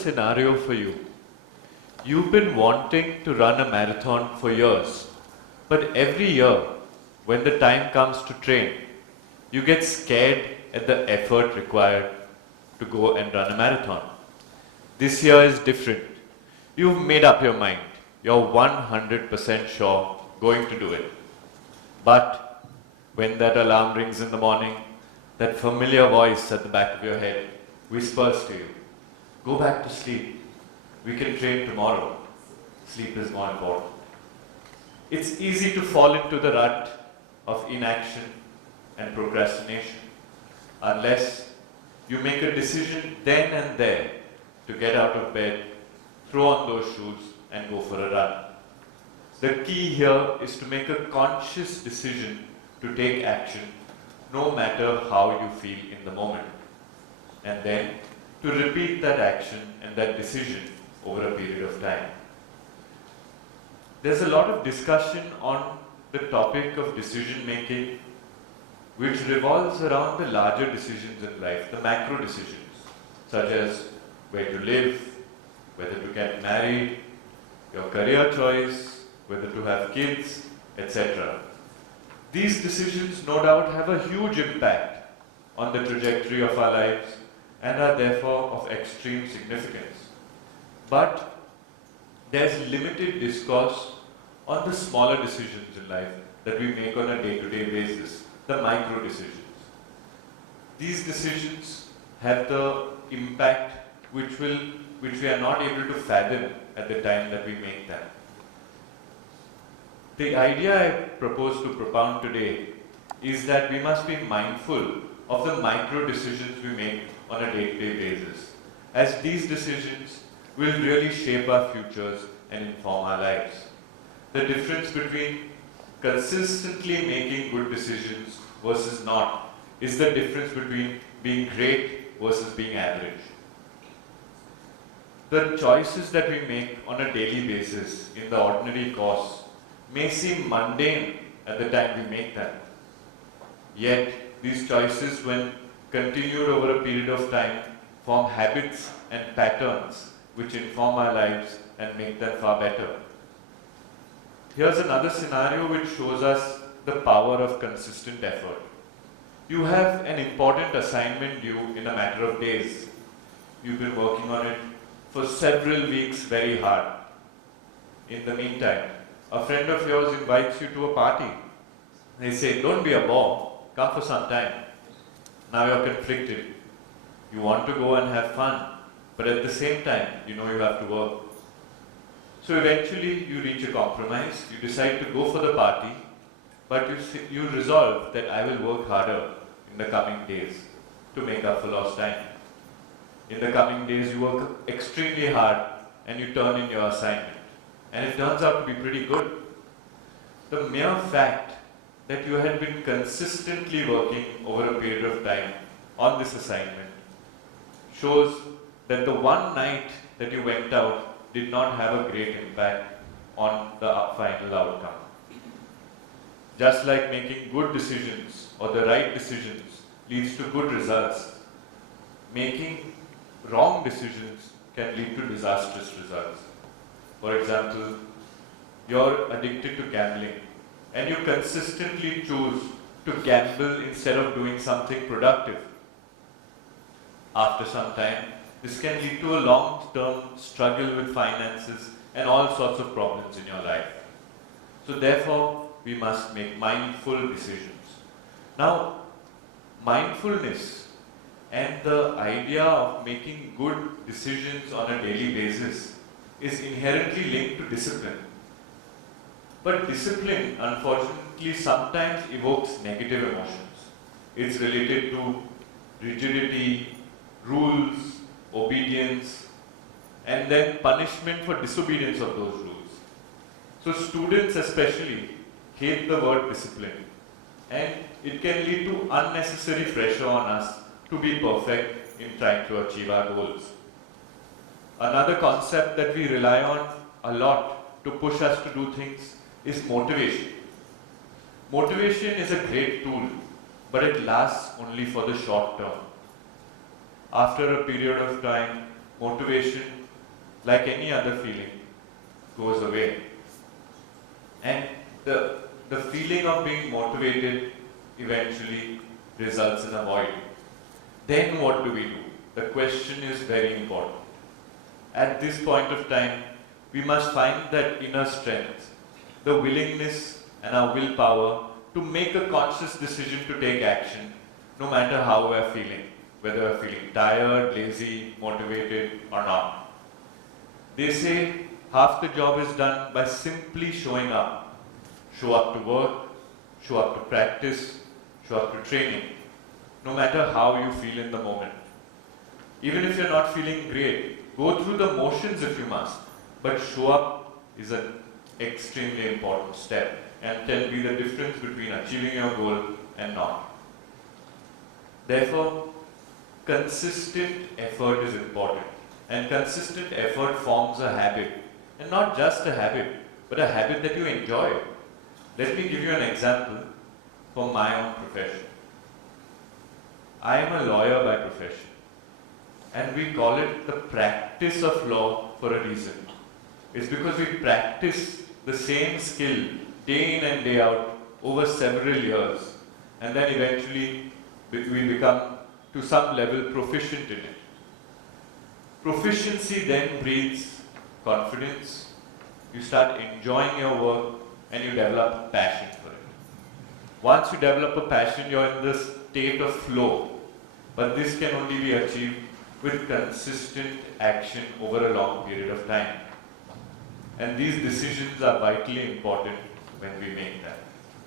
scenario for you. You've been wanting to run a marathon for years, but every year, when the time comes to train, you get scared at the effort required to go and run a marathon. This year is different. You've made up your mind. You're 100% sure going to do it. But when that alarm rings in the morning, that familiar voice at the back of your head whispers to you, go back to sleep. We can train tomorrow. Sleep is more important. It's easy to fall into the rut of inaction and procrastination unless you make a decision then and there to get out of bed, throw on those shoes and go for a run. The key here is to make a conscious decision to take action no matter how you feel in the moment, and then to repeat that action and that decision over a period of time. There's a lot of discussion on the topic of decision making which revolves around the larger decisions in life, the macro decisions, such as where to live, whether to get married, your career choice, whether to have kids, etc. These decisions no doubt have a huge impact on the trajectory of our lives and are therefore of extreme significance. But there's limited discourse on the smaller decisions in life that we make on a day-to-day basis, the micro decisions. These decisions have the impact which we are not able to fathom at the time that we make them. The idea I propose to propound today is that we must be mindful of the micro decisions we make on a day-to-day basis, as these decisions will really shape our futures and inform our lives. The difference between consistently making good decisions versus not is the difference between being great versus being average. The choices that we make on a daily basis in the ordinary course may seem mundane at the time we make them. Yet, these choices, when continued over a period of time, form habits and patterns which inform our lives and make them far better. Here's another scenario which shows us the power of consistent effort. You have an important assignment due in a matter of days. You've been working on it for several weeks very hard. In the meantime, a friend of yours invites you to a party. They say, don't be a bore, come for some time. Now you're conflicted. You want to go and have fun, but at the same time, you know you have to work. So eventually you reach a compromise, you decide to go for the party, but you resolve that I will work harder in the coming days to make up for lost time. In the coming days you work extremely hard and you turn in your assignment. And it turns out to be pretty good. The mere fact that you had been consistently working over a period of time on this assignment shows that the one night that you went out did not have a great impact on the final outcome. Just like making good decisions or the right decisions leads to good results, making wrong decisions can lead to disastrous results. For example, you're addicted to gambling and you consistently choose to gamble instead of doing something productive. After some time, this can lead to a long-term struggle with finances and all sorts of problems in your life. So therefore, we must make mindful decisions. Now, mindfulness and the idea of making good decisions on a daily basis is inherently linked to discipline. But discipline, unfortunately, sometimes evokes negative emotions. It's related to rigidity, rules, obedience, and then punishment for disobedience of those rules. So students especially hate the word discipline, and it can lead to unnecessary pressure on us to be perfect in trying to achieve our goals. Another concept that we rely on a lot to push us to do things is motivation. Motivation is a great tool, but it lasts only for the short term. After a period of time, motivation, like any other feeling, goes away. And the feeling of being motivated eventually results in a void. Then what do we do? The question is very important. At this point of time, we must find that inner strength, the willingness and our willpower to make a conscious decision to take action, no matter how we are feeling, whether we are feeling tired, lazy, motivated or not. They say half the job is done by simply showing up. Show up to work, show up to practice, show up to training, no matter how you feel in the moment. Even if you're not feeling great, go through the motions if you must, but show up is an extremely important step and can be the difference between achieving your goal and not. Therefore, consistent effort is important, and consistent effort forms a habit, and not just a habit, but a habit that you enjoy. Let me give you an example from my own profession. I am a lawyer by profession, and we call it the practice of law for a reason. It's because we practice the same skill day in and day out over several years, and then eventually we become to some level proficient in it. Proficiency then breeds confidence. You start enjoying your work and you develop passion for it. Once you develop a passion, you're in this state of flow. But this can only be achieved with consistent action over a long period of time. And these decisions are vitally important when we make them.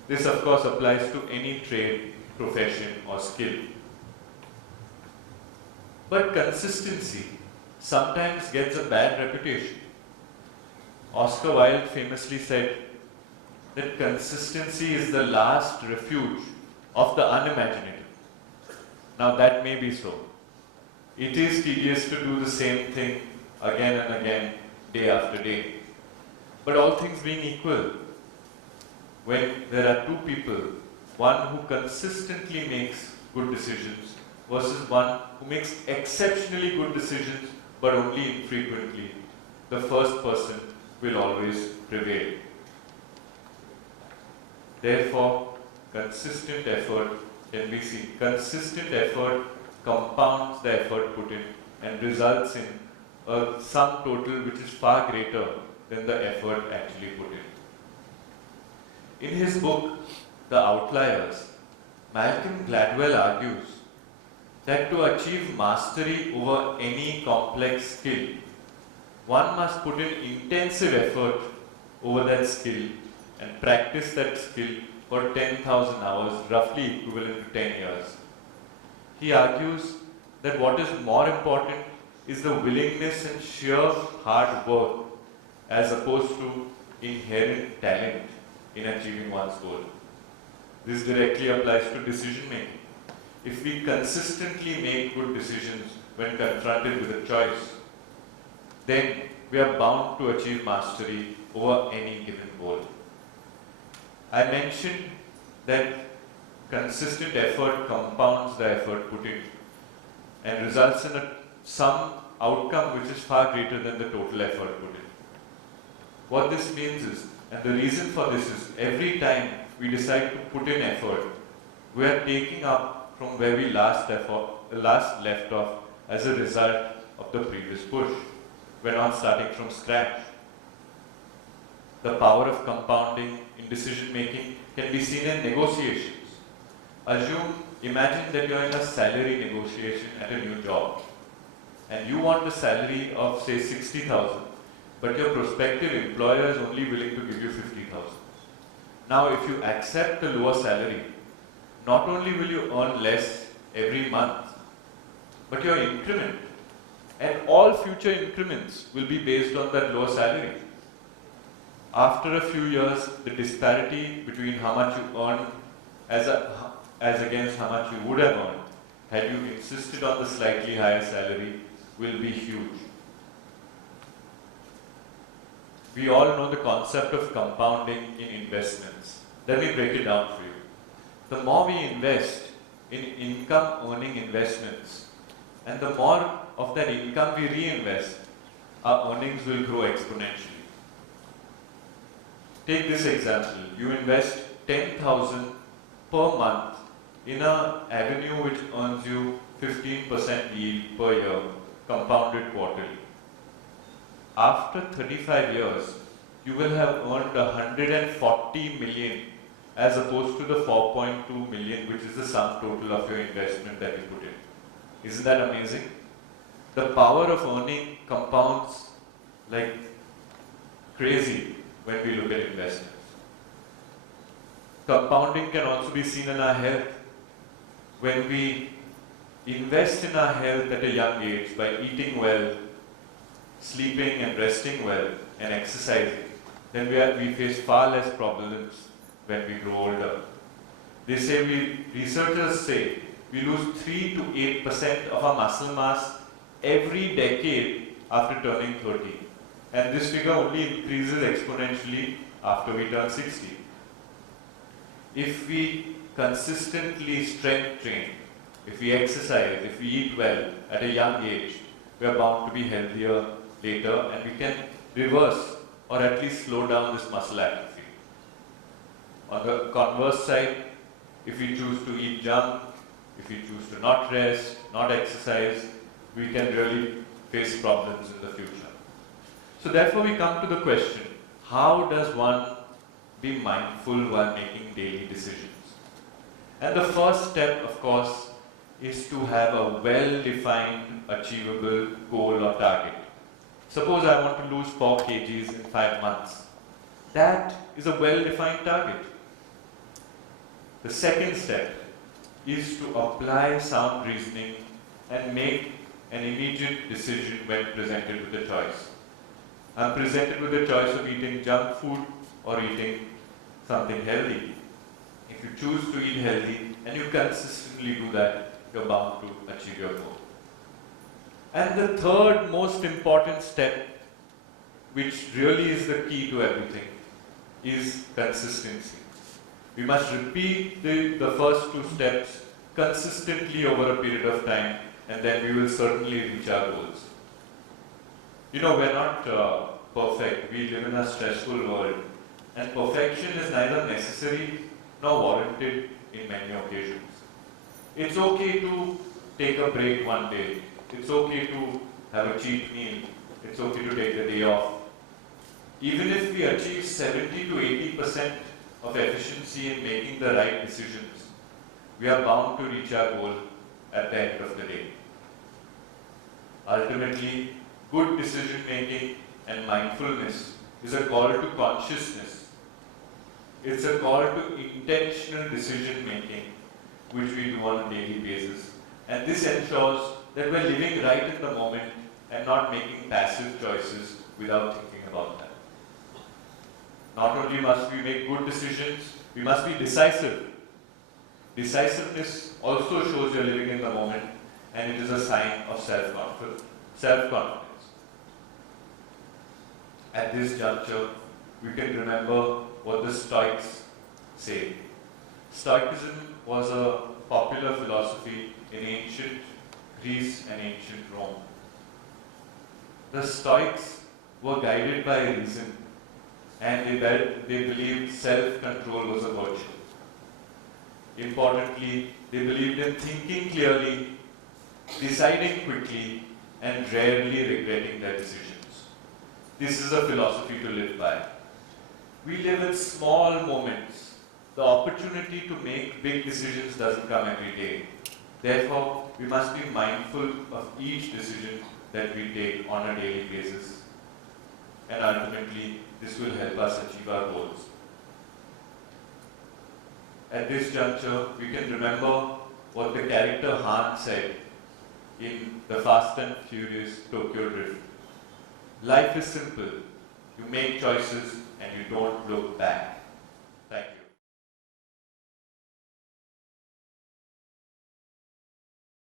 This, of course, applies to any trade, profession, or skill. But consistency sometimes gets a bad reputation. Oscar Wilde famously said that consistency is the last refuge of the unimaginative. Now that may be so. It is tedious to do the same thing again and again, day after day. But all things being equal, when there are two people, one who consistently makes good decisions versus one who makes exceptionally good decisions but only infrequently, the first person will always prevail. Therefore, consistent effort can be seen. Consistent effort compounds the effort put in and results in a sum total which is far greater than the effort actually put in. In his book, The Outliers, Malcolm Gladwell argues that to achieve mastery over any complex skill, one must put in intensive effort over that skill and practice that skill for 10,000 hours, roughly equivalent to 10 years. He argues that what is more important is the willingness and sheer hard work as opposed to inherent talent in achieving one's goal. This directly applies to decision making. If we consistently make good decisions when confronted with a choice, then we are bound to achieve mastery over any given goal. I mentioned that consistent effort compounds the effort put in and results in some outcome which is far greater than the total effort put in. What this means is, and the reason for this is, every time we decide to put in effort, we are taking up from where we last left off as a result of the previous push. We're not starting from scratch. The power of compounding in decision making can be seen in negotiations. Imagine that you're in a salary negotiation at a new job and you want a salary of say 60,000, but your prospective employer is only willing to give you 50,000. Now if you accept the lower salary, not only will you earn less every month, but your increment and all future increments will be based on that lower salary. After a few years, the disparity between how much you earn as against how much you would have earned had you insisted on the slightly higher salary will be huge. We all know the concept of compounding in investments. Let me break it down for you. The more we invest in income earning investments and the more of that income we reinvest, our earnings will grow exponentially. Take this example. You invest 10,000 per month in an avenue which earns you 15% yield per year, compounded quarterly. After 35 years, you will have earned 140 million as opposed to the 4.2 million, which is the sum total of your investment that you put in. Isn't that amazing? The power of earning compounds like crazy when we look at investments. Compounding can also be seen in our health. When we invest in our health at a young age by eating well, sleeping and resting well, and exercising, then we face far less problems when we grow older. Researchers say we lose 3 to 8% of our muscle mass every decade after turning 30. And this figure only increases exponentially after we turn 60. If we consistently strength train, if we exercise, if we eat well at a young age, we are bound to be healthier later, and we can reverse or at least slow down this muscle atrophy. On the converse side, if we choose to eat junk, if we choose to not rest, not exercise, we can really face problems in the future. So therefore we come to the question, how does one be mindful while making daily decisions? And the first step, of course, is to have a well-defined, achievable goal or target. Suppose I want to lose 4 kgs in 5 months. That is a well-defined target. The second step is to apply sound reasoning and make an immediate decision when presented with a choice. I'm presented with the choice of eating junk food or eating something healthy. If you choose to eat healthy and you consistently do that, you're bound to achieve your goal. And the third most important step, which really is the key to everything, is consistency. We must repeat the first 2 steps consistently over a period of time, and then we will certainly reach our goals. You know, we're not perfect. We live in a stressful world, and perfection is neither necessary nor warranted in many occasions. It's okay to take a break one day. It's okay to have a cheat meal. It's okay to take a day off. Even if we achieve 70 to 80% of efficiency in making the right decisions, we are bound to reach our goal at the end of the day. Ultimately, good decision making and mindfulness is a call to consciousness. It's a call to intentional decision making, which we do on a daily basis. And this ensures that we're living right in the moment and not making passive choices without thinking about that. Not only must we make good decisions, we must be decisive. Decisiveness also shows you're living in the moment, and it is a sign of self-confidence. At this juncture, we can remember what the Stoics say. Stoicism was a popular philosophy in ancient Greece and ancient Rome. The Stoics were guided by reason, and they believed self-control was a virtue. Importantly, they believed in thinking clearly, deciding quickly, and rarely regretting their decisions. This is a philosophy to live by. We live in small moments. The opportunity to make big decisions doesn't come every day. Therefore, we must be mindful of each decision that we take on a daily basis. And ultimately, this will help us achieve our goals. At this juncture, we can remember what the character Han said in the Fast and Furious Tokyo Drift. Life is simple. You make choices and you don't look back.